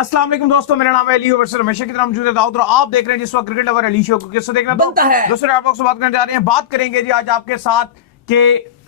अस्सलाम वालेकुम दोस्तों, मेरा नाम है अली वर्सेस हमेशा की तरह मौजूद है दाऊद और आप देख रहे हैं जिस वक्त क्रिकेट लवर अली शो को। किससे देखना बनता है दूसरे आप लोग से बात करने जा रहे हैं। बात करेंगे जी आज आपके साथ कि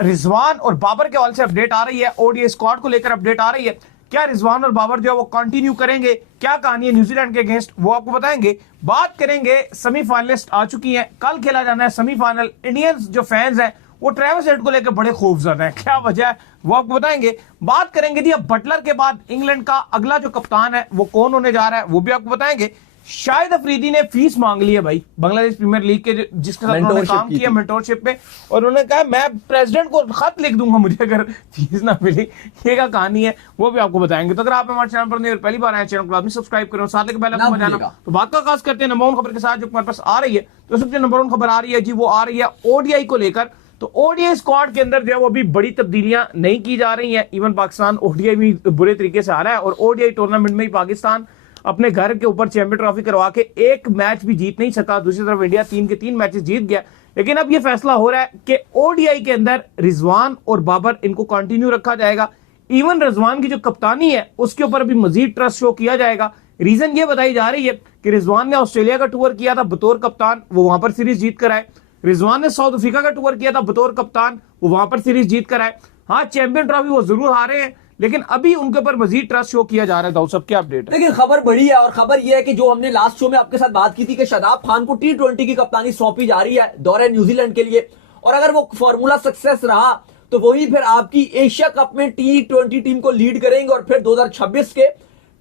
रिजवान और बाबर के हवाले से अपडेट आ रही है, ओडीआई स्क्वाड को लेकर अपडेट आ रही है। क्या रिजवान और बाबर जो है वो कंटिन्यू करेंगे, क्या कहानी है न्यूजीलैंड के अगेंस्ट, वो आपको बताएंगे। बात करेंगे सेमीफाइनलिस्ट आ चुकी हैं, कल खेला जाना है सेमीफाइनल। इंडियंस जो फैंस हैं वो ट्रेविस हेड को लेकर बड़े खौफजदा हैं, क्या वजह है वो आपको बताएंगे। बात करेंगे जी अब बटलर के बाद इंग्लैंड का अगला जो कप्तान है वो कौन होने जा रहा है वो भी आपको बताएंगे। शाहिद अफरीदी ने फीस मांग ली है भाई बांग्लादेश प्रीमियर लीग के जिसके साथ उन्होंने काम किया मेंटोरशिप पे, और उन्होंने कहा मैं प्रेसिडेंट को खत लिख दूंगा मुझे अगर फीस ना मिली। ये क्या कहानी है वो भी आपको बताएंगे। तो अगर आप हमारे चैनल पर नहीं पहली बार आए चैनल को आदमी सब्सक्राइब करो, साथ ही पहले आपको बजाना। तो बात का आगाज करते हैं नंबर 1 खबर के साथ जो हमारे पास आ रही है। तो सबसे नंबर 1 खबर आ रही है जी वो आ रही है ओडीआई को लेकर। तो ओडीआई स्क्वाड के अंदर जो है वो अभी बड़ी तब्दीलियां नहीं की जा रही हैं। इवन पाकिस्तान ओडीआई भी बुरे तरीके से आ रहा है और ओडीआई टूर्नामेंट में ही पाकिस्तान अपने घर के ऊपर चैंपियन ट्रॉफी करवा के एक मैच भी जीत नहीं सका। दूसरी तरफ इंडिया 3 के 3 मैचेस जीत गया। लेकिन अब यह फैसला हो रहा है कि ओडीआई के अंदर रिजवान और बाबर इनको कंटिन्यू रखा जाएगा। इवन रिजवान की जो कप्तानी है उसके ऊपर भी मजीद ट्रस्ट शो किया जाएगा। रीजन ये बताई जा रही है कि रिजवान ने ऑस्ट्रेलिया का टूर किया था बतौर कप्तान, वो वहां पर सीरीज जीत कर आए। रिजवान ने साउथ अफ्रीका का टूर किया था बतौर कप्तान, वो वहां पर सीरीज जीत कर आए। हाँ, चैंपियन ट्रॉफी वो जरूर हारे हैं लेकिन अभी उनके ऊपर मजीद ट्रस्ट शो किया जा रहा है। सब क्या अपडेट है? लेकिन खबर बड़ी है और खबर यह है कि जो हमने लास्ट शो में आपके साथ बात की थी कि शादाब खान को T20 की कप्तानी सौंपी जा रही है दौरे न्यूजीलैंड के लिए, और अगर वो फॉर्मूला सक्सेस रहा तो वही फिर आपकी एशिया कप में T20 टीम को लीड करेंगे और फिर 2026 के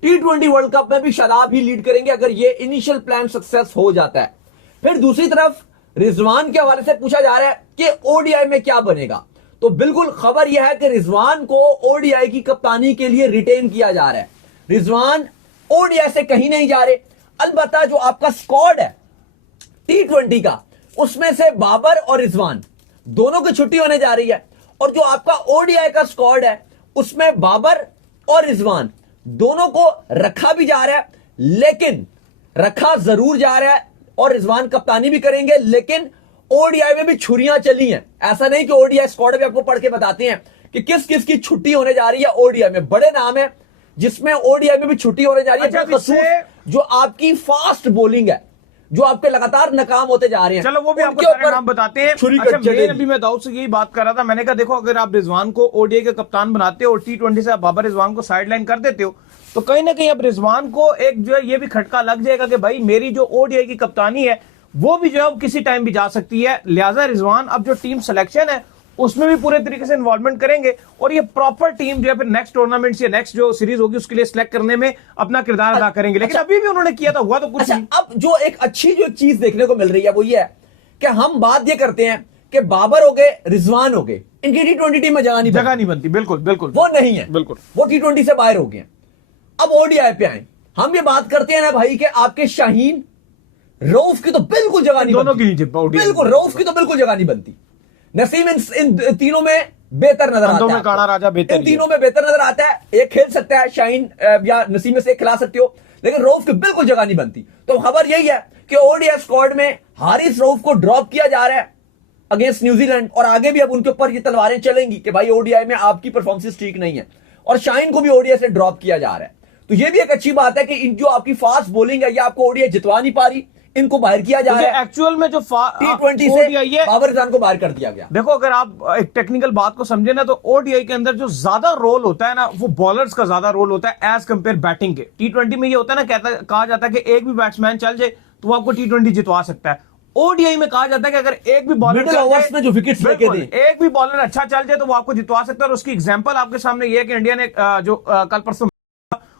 T20 वर्ल्ड कप में भी शादाब ही लीड करेंगे अगर ये इनिशियल प्लान सक्सेस हो जाता है। फिर दूसरी तरफ रिजवान के हवाले से पूछा जा रहा है कि ओडीआई में क्या बनेगा। तो बिल्कुल खबर यह है कि रिजवान को ओडीआई की कप्तानी के लिए रिटेन किया जा रहा है। रिजवान ओडीआई से कहीं नहीं जा रहे। अलबत्ता जो आपका स्क्वाड है T20 का उसमें से बाबर और रिजवान दोनों की छुट्टी होने जा रही है, और जो आपका ओडीआई का स्क्वाड है उसमें बाबर और रिजवान दोनों को रखा भी जा रहा है। लेकिन रखा जरूर जा रहा है और रिजवान कप्तानी भी करेंगे, लेकिन ओडीआई में भी छुरियां चली हैं। ऐसा नहीं कि ओडीआई स्क्वाड भी आपको पढ़ के बताते हैं कि किस किस की छुट्टी होने जा रही है। ओडीआई में बड़े नाम है जिसमें ओडीआई में भी छुट्टी होने जा रही है। जो आपकी फास्ट बॉलिंग है, जो आपके लगातार नाकाम होते जा रहे हैं, चलो वो भी आपको सारे नाम बताते हैं। अच्छा, अभी मैं दाऊद से यही बात कर रहा था, मैंने कहा देखो अगर आप रिजवान को ओडीआई का कप्तान बनाते हो और T20 से आप बाबर रिजवान को साइडलाइन कर देते हो तो कहीं ना कहीं अब रिजवान को एक जो है ये भी खटका लग जाएगा कि भाई मेरी जो ओडीआई की कप्तानी है वो भी जो है किसी टाइम भी जा सकती है। लिहाजा रिजवान अब जो टीम सिलेक्शन है उसमें भी पूरे तरीके से इन्वॉल्वमेंट करेंगे और ये प्रॉपर टीम जो है फिर नेक्स्ट टूर्नामेंट या नेक्स्ट जो सीरीज होगी उसके लिए सिलेक्ट करने में अपना किरदार अदा करेंगे। लेकिन अभी भी उन्होंने किया था, हुआ तो कुछ नहीं। अब जो एक अच्छी जो चीज देखने को मिल रही है वो ये है कि हम बात ये करते हैं कि बाबर हो गए, रिजवान हो गए, इनकी T20 टीम में जगह नहीं बनती। बिल्कुल बिल्कुल वो नहीं है, बिल्कुल वो T20 से बाहर हो गए। अब ओडीआई पे आए, हम ये बात करते हैं ना भाई कि आपके शाहीन रऊफ की तो बिल्कुल जगह नहीं दोनों बनती। की बिल्कुल रऊफ की तो बिल्कुल जगह नहीं बनती। नसीम इन तीनों में बेहतर नजर आता है। काना राजा बेहतर, इन तीनों में बेहतर नजर आता है। एक खेल सकता है शाहीन या नसीम में से खिला सकते हो, लेकिन रऊफ की बिल्कुल जगह नहीं बनती। तो खबर यही है कि ओडीआई स्क्वाड में हारिस रऊफ को ड्रॉप किया जा रहा है अगेंस्ट न्यूजीलैंड, और आगे भी अब उनके ऊपर ये तलवारें चलेंगी कि भाई ओडीआई में आपकी परफॉर्मेंस ठीक नहीं है, और शाहीन को भी ओडीआई से ड्रॉप किया जा रहा है। तो ये भी एक अच्छी बात है कि जो आपकी फास्ट बॉलिंग है ये आपको ओडीआई जितवा नहीं पा रही, इनको बाहर किया जा रहा है। एक्चुअल में जो T20 से बाबर रिजवान को बाहर कर दिया गया। देखो अगर आप एक टेक्निकल बात को समझे ना तो ओडीआई के अंदर जो ज्यादा रोल होता है ना वो बॉलर्स का ज्यादा रोल होता है एज कंपेयर बैटिंग के। T20 में ये होता है ना, कहा जाता है कि एक भी बैट्समैन चल जाए तो वो आपको T20 जितवा सकता है। ओडीआई में कहा जाता है कि अगर एक भी बॉलर ओवर्स में जो विकेट्स लेके दे, एक भी बॉलर अच्छा चल जाए तो वो आपको जितवा सकता है। और उसकी एग्जांपल आपके सामने ये है कि इंडिया ने जो कल परसों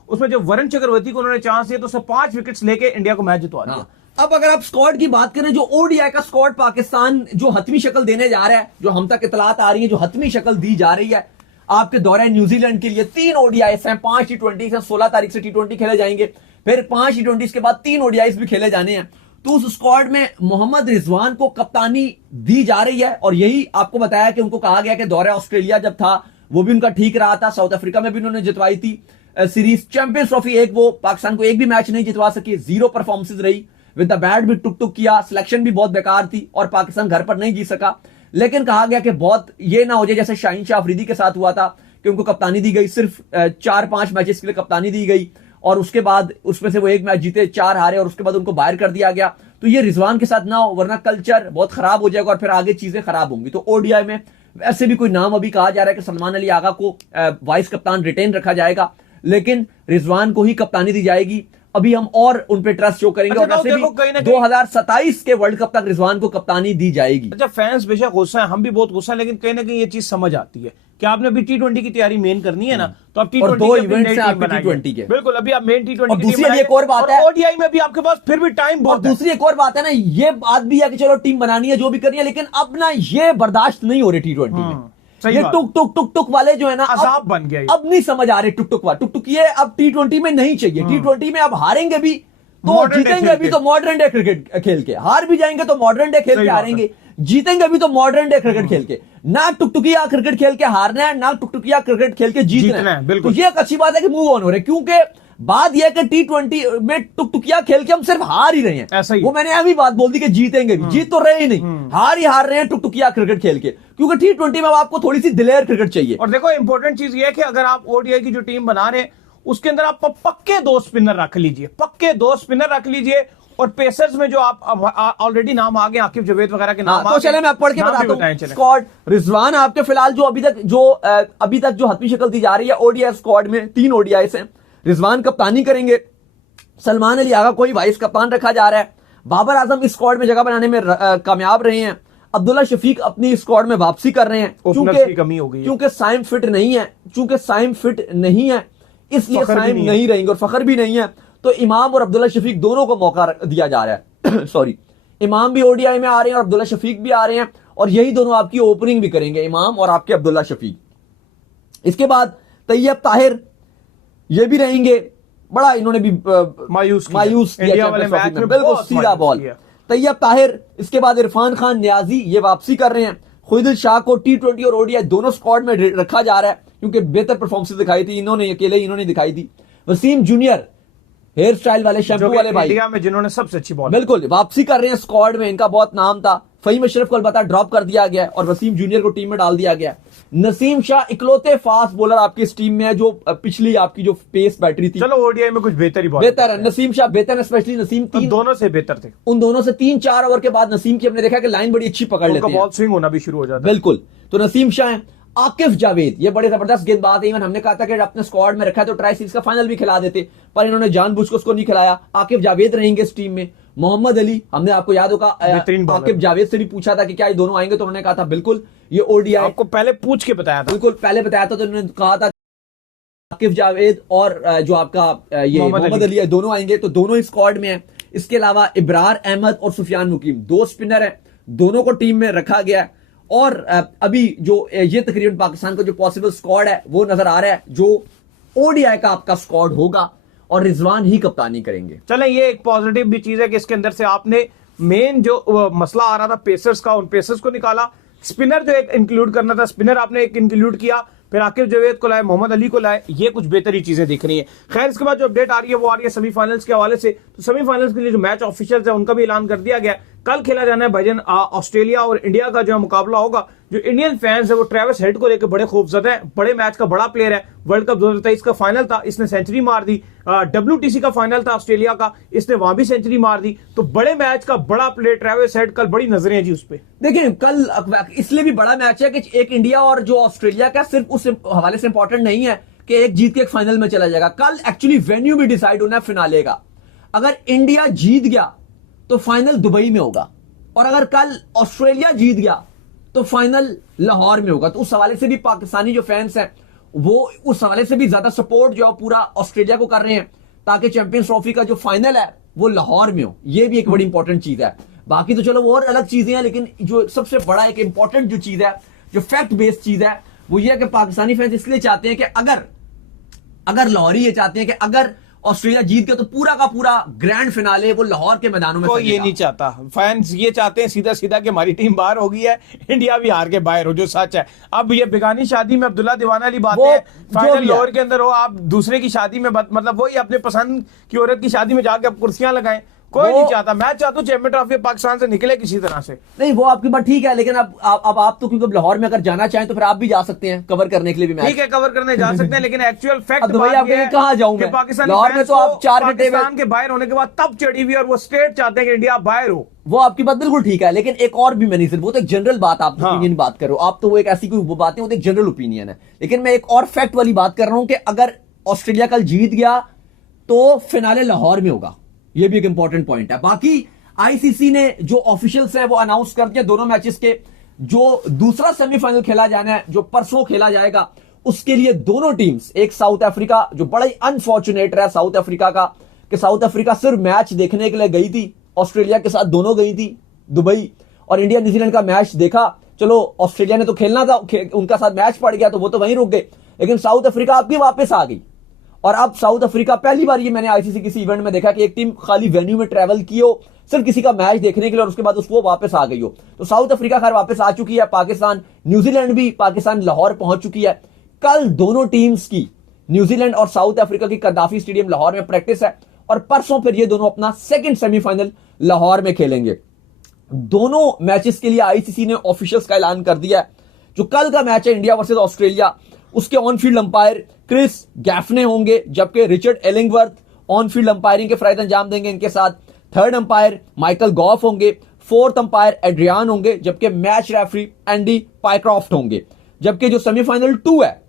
उसमें जो वरुण चक्रवर्ती को उन्होंने चांस दिया तो उसने 5 विकेट्स लेके इंडिया को मैच जितवा दिया। अब अगर आप स्क्वाड की बात करें, जो ओडीआई का स्क्वाड पाकिस्तान जो हतमी शक्ल देने जा रहा है, जो हम तक इतलात आ रही है, जो हतमी शक्ल दी जा रही है आपके दौरे न्यूजीलैंड के लिए 3 ओडीआई हैं, 5 T20 हैं, 16 तारीख से T20 खेले जाएंगे, फिर 5 T20 के बाद 3 ओडीआई भी खेले जाने हैं। तो उस स्क्वाड में मोहम्मद रिजवान को कप्तानी दी जा रही है, और यही आपको बताया कि उनको कहा गया कि दौरे ऑस्ट्रेलिया जब था वो भी उनका ठीक रहा था, साउथ अफ्रीका में भी उन्होंने जितवाई थी सीरीज। चैंपियंस ट्रॉफी एक वो पाकिस्तान को एक भी मैच नहीं जितवा सकी, 0 परफॉर्मेंसेज रही, विद द बैट भी टुक किया, सिलेक्शन भी बहुत बेकार थी और पाकिस्तान घर पर नहीं जीत सका। लेकिन कहा गया कि बहुत ये ना हो जाए जैसे शाहीन शाह अफरीदी के साथ हुआ था कि उनको कप्तानी दी गई, सिर्फ 4-5 मैचेस के लिए कप्तानी दी गई और उसके बाद उसमें से वो एक मैच जीते, 4 हारे और उसके बाद उनको बाहर कर दिया गया। तो ये रिजवान के साथ ना हो, वरना कल्चर बहुत खराब हो जाएगा और फिर आगे चीजें खराब होंगी। तो ओडीआई में वैसे भी कोई नाम अभी कहा जा रहा है कि सलमान अली आगा को वाइस कप्तान रिटेन रखा जाएगा, लेकिन रिजवान को ही कप्तानी दी जाएगी। अभी हम और उन पे ट्रस्ट शो करेंगे और वैसे भी 2027 के वर्ल्ड कप तक रिजवान को कप्तानी दी जाएगी। अच्छा, फैंस बेशक गुस्सा है, हम भी बहुत गुस्सा है, लेकिन कहीं ना कहीं ये चीज समझ आती है कि आपने अभी T20 की तैयारी मेन करनी है ना, तो आप और 2 इवेंट्स हैं आपके T20 के। बिल्कुल, अभी आप मेन T20 और दूसरी एक और बात है, ओडीआई में भी आपके पास फिर भी टाइम बहुत है। दूसरी एक और बात है ना, ये बात भी है कि चलो टीम बनानी है, जो भी करनी है, लेकिन अब ना ये बर्दाश्त नहीं हो रही T20 में। ये टुक टुक टुक टुक वाले जो है ना, अजाब बन गया। अब नहीं समझ आ रहे टुक टुक वाले, टुक टुक ये अब T20 में नहीं चाहिए। T20 में अब हारेंगे भी तो जीतेंगे भी तो मॉडर्न डे क्रिकेट खेल के, हार भी जाएंगे तो मॉडर्न डे खेल के हारेंगे, जीतेंगे भी तो मॉडर्न डे क्रिकेट खेल के। ना टुकटुकिया क्रिकेट खेल के हारना है, ना टुकटुकिया क्रिकेट खेल के जीतना है। तो ये एक अच्छी बात है कि मूव ऑन हो रहे, क्योंकि बात यह है कि T20 में टुकटुकिया खेल के हम सिर्फ हार ही रहे हैं। ऐसा ही वो मैंने अभी बात बोल दी कि जीतेंगे भी, जीत तो रहे ही नहीं, हार ही हार रहे हैं टुकटुकिया क्रिकेट खेल के, क्योंकि T20 में आपको थोड़ी सी दिलेर क्रिकेट चाहिए। और देखो इंपॉर्टेंट चीज ये है कि अगर आप ओडीआई की जो टीम बना रहे हैं उसके अंदर आप पक्के 2 स्पिनर रख लीजिए, पक्के 2 स्पिनर रख लीजिए। और पेसर्स में जो आप ऑलरेडी नाम आ गए, आकिब जावेद वगैरह के नाम तो चले मैं पढ़ के बताता हूं स्क्वाड। रिजवान आपके फिलहाल जो अभी तक जो हतमी शक्ल दी जा रही है ओडीआई स्क्वाड में 3 ओडीआई हैं। रिजवान कप्तानी करेंगे, सलमान अली आगा को ही वाइस कप्तान रखा जा रहा है। बाबर आजम इस स्क्वाड में जगह बनाने में कामयाब रहे हैं। अब्दुल्ला शफीक अपनी स्क्वाड में वापसी कर रहे हैं, क्योंकि साइम फिट नहीं है, इसलिए साइम नहीं रहेंगे और फखर भी नहीं है। तो इमाम और अब्दुल्ला शफीक दोनों को मौका दिया जा रहा है। सॉरी, इमाम भी ओडीआई में आ रहे हैं और अब्दुल्ला शफीक भी आ रहे हैं, और यही दोनों आपकी ओपनिंग भी करेंगे, इमाम और आपके अब्दुल्ला शफीक। इसके बाद तैयब ताहिर ये भी रहेंगे। बड़ा इन्होंने भी मायूस किया बिल्कुल सीधा बॉल। तैयब ताहिर, इसके बाद इरफान खान नियाजी ये वापसी कर रहे हैं। खुदिल शाह को T20 और ओडीआई दोनों स्क्वाड में रखा जा रहा है, क्योंकि बेहतर परफॉर्मेंस दिखाई थी इन्होंने दिखाई थी। वसीम जूनियर, हेयर स्टाइल वाले, शैम्पू वाले भाई, इंडिया में जिन्होंने सबसे अच्छी बॉल, बिल्कुल वापसी कर रहे हैं स्क्वाड में। इनका बहुत नाम था। फहीम अशरफ को अलबत्ता ड्रॉप कर दिया गया और वसीम जूनियर को टीम में डाल दिया गया। नसीम शाह इकलौते फास्ट बॉलर आपकी इस टीम में है, जो पिछली आपकी जो पेस बैटरी थी, चलो ओडीआई में कुछ बेहतर है। नसीम शाह बेहतर है, स्पेशली नसीम दोनों से बेहतर थे। उन दोनों से 3-4 ओवर के बाद नसीम की हमने देखा कि लाइन बड़ी अच्छी पकड़ लेते हैं, बॉल स्विंग होना भी शुरू हो जाता है। बिल्कुल, तो नसीम शाह, आकिफ जावेद ये बड़े जबरदस्त गेंदबाज है। इवन हमने कहा था कि अपने स्क्वाड में रखा है तो ट्राई सीरीज का फाइनल भी खिला देते, पर इन्होंने जानबूझ को उसको नहीं खिलाया। आकिफ जावेद रहेंगे इस टीम में। मोहम्मद अली, हमने आपको याद होगा आकिफ जावेद से भी पूछा था कि क्या ये दोनों आएंगे, तो उन्होंने कहा था बिल्कुल। ये ओडीआई आपको पहले पूछ के बताया था, बिल्कुल पहले बताया था, तो उन्होंने कहा था आकिफ जावेद और जो आपका ये मोहम्मद अली है दोनों आएंगे, तो दोनों ही स्क्वाड में है। इसके अलावा इब्रार अहमद और सुफियान मुकीम 2 स्पिनर है, दोनों को टीम में रखा गया है। और अभी जो ये तकरीबन पाकिस्तान का जो पॉसिबल स्क्वाड है वो नजर आ रहा है, जो ओडीआई का आपका स्क्वाड होगा, और रिजवान ही कप्तानी करेंगे। चले, ये एक पॉजिटिव भी चीज है कि इसके अंदर से आपने मेन जो मसला आ रहा था पेसर्स का, उन पेसर्स को निकाला। स्पिनर जो एक इंक्लूड करना था, स्पिनर आपने एक इंक्लूड किया, फिर आकिब जावेद को लाए, मोहम्मद अली को लाए। ये कुछ बेहतरी चीजें दिख रही है। खैर, इसके बाद जो अपडेट आ रही है वो आ रही है सेमीफाइनल्स के हवाले से। तो सेमीफाइनल्स के लिए जो मैच ऑफिशियल्स है उनका भी ऐलान कर दिया गया। कल खेला जाना है भाईजान ऑस्ट्रेलिया और इंडिया का जो मुकाबला होगा। जो इंडियन फैंस है वो ट्रेविस हेड को लेकर बड़े खूबजदा है, बड़े मैच का बड़ा प्लेयर है। वर्ल्ड कप 2023 का फाइनल था, इसने सेंचुरी मार दी। WTC का फाइनल था ऑस्ट्रेलिया का, इसने वहां भी सेंचुरी मार दी। तो बड़े मैच का बड़ा प्लेयर ट्रेविस हेड, कल बड़ी नजरें हैं जी उस पर। देखिए, कल इसलिए भी बड़ा मैच है कि एक इंडिया और जो ऑस्ट्रेलिया का सिर्फ उस हवाले से इंपॉर्टेंट नहीं है कि एक जीत के एक फाइनल में चला जाएगा। कल एक्चुअली वेन्यू भी डिसाइड होना है फिनाले का। अगर इंडिया जीत गया तो फाइनल दुबई में होगा, और अगर कल ऑस्ट्रेलिया जीत गया तो फाइनल लाहौर में होगा। तो उस हवाले से भी पाकिस्तानी जो फैंस हैं वो उस हवाले से भी ज्यादा सपोर्ट जो पूरा ऑस्ट्रेलिया को कर रहे हैं, ताकि चैंपियंस ट्रॉफी का जो फाइनल है वो लाहौर में हो। ये भी एक बड़ी इंपॉर्टेंट चीज है। बाकी तो चलो वो और अलग चीजें हैं, लेकिन जो सबसे बड़ा एक इंपॉर्टेंट जो चीज है, जो फैक्ट बेस्ड चीज है, वो ये है कि पाकिस्तानी फैंस इसलिए चाहते हैं कि अगर लाहौरी ये चाहते हैं कि अगर ऑस्ट्रेलिया जीत गया तो पूरा का पूरा ग्रैंड फिनाले वो लाहौर के मैदानों में। कोई ये नहीं चाहता, फैंस ये चाहते हैं सीधा सीधा कि हमारी टीम बाहर हो गई है, इंडिया भी हार के बाहर हो, जो सच है। अब ये बेगानी शादी में अब्दुल्ला दीवाना वाली बात है, फाइनल लाहौर के अंदर हो, आप दूसरे की शादी में मतलब वही अपने पसंद की औरत की शादी में जाके आप कुर्सियां लगाएं, कोई नहीं चाहता। मैं चाहता हूं चैंपियन ट्रॉफी पाकिस्तान से निकले किसी तरह से। नहीं, वो आपकी बात ठीक है, लेकिन अब आप तो क्योंकि लाहौर में अगर जाना चाहें तो फिर आप भी जा सकते हैं कवर करने के लिए भी मैच। ठीक है, कवर करने जा सकते हैं, लेकिन एक्चुअल फैक्ट अब भाई आप कहां जाऊं मैं? लाहौर में तो आप 4 घंटे पाकिस्तान के बाहर होने के बाद तब चढ़ी हुई और वो स्टेट चाहते हैं कि इंडिया बाहर हो। वो आपकी बात बिल्कुल ठीक है, लेकिन एक और भी मैंने सिर्फ वो तो एक जनरल बात, आप ओपिनियन बात करो, आप तो वो एक ऐसी कोई वो बात नहीं, वो तो एक जनरल ओपिनियन है। लेकिन मैं एक और फैक्ट वाली बात कर रहा हूं कि अगर ऑस्ट्रेलिया कल जीत गया तो फिनाले लाहौर में होगा, ये भी एक इंपॉर्टेंट पॉइंट है। बाकी आईसीसी ने जो ऑफिशियल्स हैं वो अनाउंस कर दिया दोनों मैचेस के। जो दूसरा सेमीफाइनल खेला जाना है जो परसों खेला जाएगा, उसके लिए दोनों टीम्स, एक साउथ अफ्रीका जो बड़ा ही अनफॉर्चुनेट रहा साउथ अफ्रीका का, कि साउथ अफ्रीका सिर्फ मैच देखने के लिए गई थी, ऑस्ट्रेलिया के साथ दोनों गई थी दुबई, और इंडिया न्यूजीलैंड का मैच देखा। चलो ऑस्ट्रेलिया ने तो खेलना था, उनका साथ मैच पड़ गया तो वो तो वहीं रुक गए, लेकिन साउथ अफ्रीका आपकी वापस आ गई। और अब साउथ अफ्रीका पहली बार ये मैंने आईसीसी किसी इवेंट में देखा कि एक टीम खाली वेन्यू में ट्रैवल की हो सिर्फ किसी का मैच देखने के लिए और उसके बाद उसको वापस आ गई हो। तो साउथ अफ्रीका खैर वापस आ चुकी है, पाकिस्तान, न्यूजीलैंड भी, पाकिस्तान लाहौर पहुंच चुकी है। कल दोनों टीम्स की, न्यूजीलैंड और साउथ अफ्रीका की, कद्दाफी स्टेडियम लाहौर में प्रैक्टिस है, और परसों फिर ये दोनों अपना सेकंड सेमीफाइनल लाहौर में खेलेंगे। दोनों मैचेस के लिए आईसीसी ने ऑफिशियल्स का ऐलान कर दिया है। जो कल का मैच है इंडिया वर्सेस ऑस्ट्रेलिया, उसके ऑन फील्ड अंपायर क्रिस गैफने होंगे, जबकि Richard Illingworth on field umpiring के फराइज अंजाम देंगे इनके साथ। थर्ड अंपायर माइकल गॉफ होंगे, फोर्थ अंपायर एड्रियान होंगे, जबकि मैच रेफरी एंडी पाइक्रॉफ्ट होंगे। जबकि जो सेमीफाइनल 2 है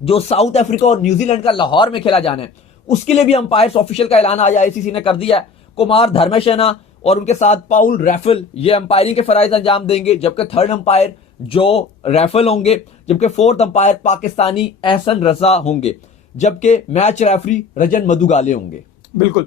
जो साउथ अफ्रीका और न्यूजीलैंड का लाहौर में खेला जाना है, उसके लिए भी अंपायर्स ऑफिशियल का ऐलान आज आईसीसी ने कर दिया है। कुमार धर्मेशना और उनके साथ पाउल रैफल ये अंपायरिंग के फराइज अंजाम देंगे, जबकि थर्ड अंपायर जो रैफल होंगे, जबकि फोर्थ अंपायर पाकिस्तानी एहसन रजा होंगे, जबकि मैच रेफरी रजन मधुगाले होंगे। बिल्कुल।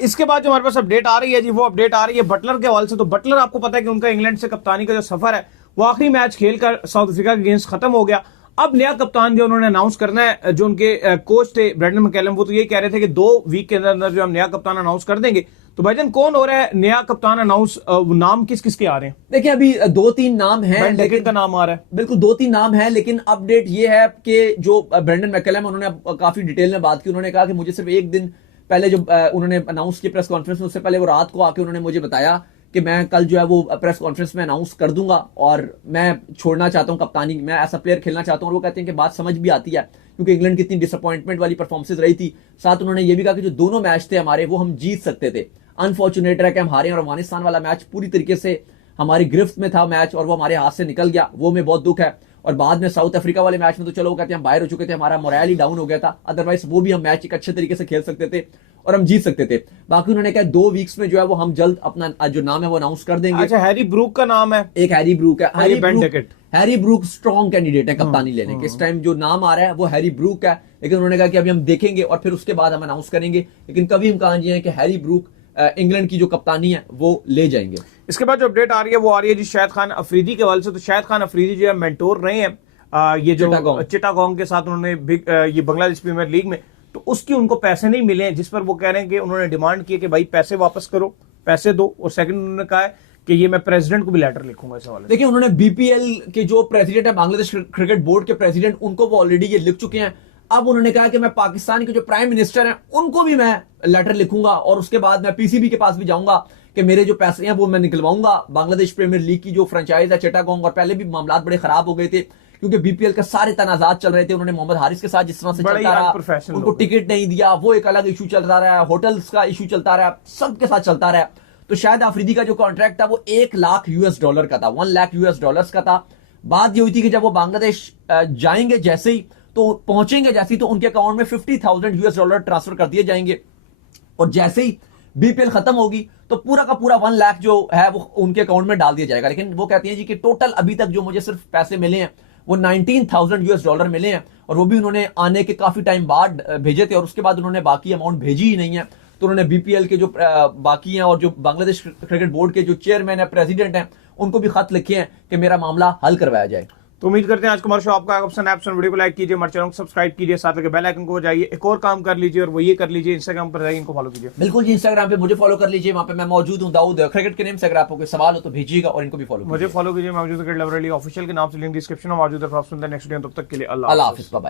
इसके बाद जो हमारे पास अपडेट आ रही है जी, वो अपडेट आ रही है बटलर के हवाले से। तो बटलर आपको पता है कि उनका इंग्लैंड से कप्तानी का जो सफर है वो आखिरी मैच खेलकर साउथ अफ्रीका के अगेंस्ट खत्म हो गया। अब नया कप्तान जो उन्होंने अनाउंस करना है, जो उनके कोच थे ब्रेंडन मैकलम, वो तो ये कह रहे थे कि 2 वीक के अंदर अंदर जो हम नया कप्तान अनाउंस कर देंगे। तो भाईजान कौन हो रहा है नया कप्तान अनाउंस? नाम किस किस के आ रहे हैं? देखिए अभी 2-3 नाम हैं, लेकिन का नाम आ रहा है, बिल्कुल 2-3 नाम हैं, लेकिन अपडेट ये है कि जो ब्रेंडन मैकलम उन्होंने काफी डिटेल में बात की। उन्होंने कहा कि मुझे सिर्फ एक दिन पहले जो उन्होंने अनाउंस की प्रेस कॉन्फ्रेंस में, उससे पहले वो रात को आके उन्होंने मुझे बताया कि मैं कल जो है वो प्रेस कॉन्फ्रेंस में अनाउंस कर दूंगा और मैं छोड़ना चाहता हूं कप्तानी, मैं ऐसा प्लेयर खेलना चाहता हूं। और वो कहते हैं कि बात समझ भी आती है क्योंकि इंग्लैंड की इतनी डिसअपॉइंटमेंट वाली परफॉर्मेंस रही थी। साथ उन्होंने ये भी कहा कि जो दोनों मैच थे हमारे वो हम जीत सकते थे, अनफॉर्चुनेट रहा कि हम हारे, और अफगानिस्तान वाला मैच पूरी तरीके से हमारी गिरफ्त में था मैच और वो हमारे हाथ से निकल गया, वो में बहुत दुख है। और बाद में साउथ अफ्रीका वाले मैच में तो चलो वो कहते हैं हम बाहर हो चुके थे, हमारा मोरल ही डाउन हो गया था, अदरवाइज वो भी हम मैच एक अच्छे तरीके से खेल सकते थे और हम जीत सकते थे। बाकी उन्होंने कहा 2 वीक्स में जो है वो हम जल्द अपना जो नाम है वो अनाउंस कर देंगे। अच्छा, हैरी ब्रूक का नाम है, एक हैरी ब्रूक है। हैरी ब्रूक स्ट्रॉन्ग कैंडिडेट है कप्तानी लेने के। इस टाइम जो नाम आ रहा है वो हैरी ब्रूक है, लेकिन उन्होंने कहा कि अभी हम देखेंगे और फिर उसके बाद हम अनाउंस करेंगे। लेकिन कभी हम कहा है कि हैरी ब्रूक इंग्लैंड की जो कप्तानी है वो ले जाएंगे। इसके बाद जो अपडेट आ रही है वो आ रही है जी शाहिद खान अफरीदी के हवाले से। तो शाहिद खान अफरीदी जो है मेंटोर रहे हैं ये जो चिटागोंग के साथ उन्होंने ये बांग्लादेश प्रीमियर लीग में, तो उसकी उनको पैसे नहीं मिले हैं, जिस पर वो कह रहे हैं कि उन्होंने डिमांड की है कि भाई पैसे वापस करो, पैसे दो। और सेकंड उन्होंने कहा है कि ये मैं प्रेसिडेंट को भी लेटर लिखूंगा इस हवाले से। देखिए उन्होंने बीपीएल के जो प्रेसिडेंट है, बांग्लादेश क्रिकेट बोर्ड के प्रेसिडेंट, उनको वो ऑलरेडी ये लिख चुके हैं। अब उन्होंने कहा कि मैं पाकिस्तान के जो प्राइम मिनिस्टर हैं उनको भी मैं लेटर लिखूंगा और उसके बाद मैं पीसीबी के पास भी जाऊंगा कि मेरे जो पैसे हैं वो मैं निकलवाऊंगा। बांग्लादेश प्रीमियर लीग की जो फ्रेंचाइज है चिटागोंग, और पहले भी मामला बड़े खराब हो गए थे क्योंकि बीपीएल के सारे तनाजात चल रहे थे। उन्होंने मोहम्मद हारिस के साथ जिस तरह से चलता रहा, उनको टिकट नहीं दिया, वो एक अलग इशू चलता रहा, होटल्स का इशू चलता रहा, सबके साथ चलता रहा। तो शायद अफरीदी का जो कॉन्ट्रैक्ट था वो $1 लाख का था, $1 लाख का था। बात ये हुई थी कि जब वो बांग्लादेश जाएंगे जैसे ही, तो पहुंचेंगे जैसे ही, तो उनके अकाउंट में $50,000 ट्रांसफर कर दिए जाएंगे और जैसे ही बीपीएल खत्म होगी तो पूरा का पूरा 1 लाख जो है वो उनके अकाउंट में डाल दिया जाएगा। लेकिन वो कहती हैं जी कि टोटल अभी तक जो मुझे सिर्फ पैसे मिले हैं वो $19,000 मिले हैं, और वो भी उन्होंने आने के काफी टाइम बाद भेजे थे और उसके बाद उन्होंने बाकी अमाउंट भेजी ही नहीं है। तो उन्होंने बीपीएल के जो बाकी हैं और जो बांग्लादेश क्रिकेट बोर्ड के जो चेयरमैन है, प्रेसिडेंट हैं, उनको भी खत लिखे हैं कि मेरा मामला हल करवाया जाए। तो उम्मीद करते हैं आज का हमारा शो आपका पसंद है। वीडियो को लाइक कीजिए, हमारे चैनल को सब्सक्राइब कीजिए, साथ लगे बेल आइकन को जाइए, एक और काम कर लीजिए और वो ये कर लीजिए, इंस्टाग्राम पर जाइए, इनको फॉलो कीजिए। बिल्कुल जी, इंस्टाग्राम पे मुझे फॉलो कर लीजिए, वहां पे मैं मौजूद हूं, दाऊद क्रिकेट के नेम से। अगर आपको कोई सवाल हो तो भेजिएगा और इनको भी फॉलो कीजिए। मुझे फॉलो कीजिए, मौजूद क्रिकेट लवर ऑफिशियल के नाम से, लिंक डिस्क्रिप्शन में मौजूद है। नेक्स्ट वीडियो, तब तक के लिए अल्लाह हाफिज़, बाय।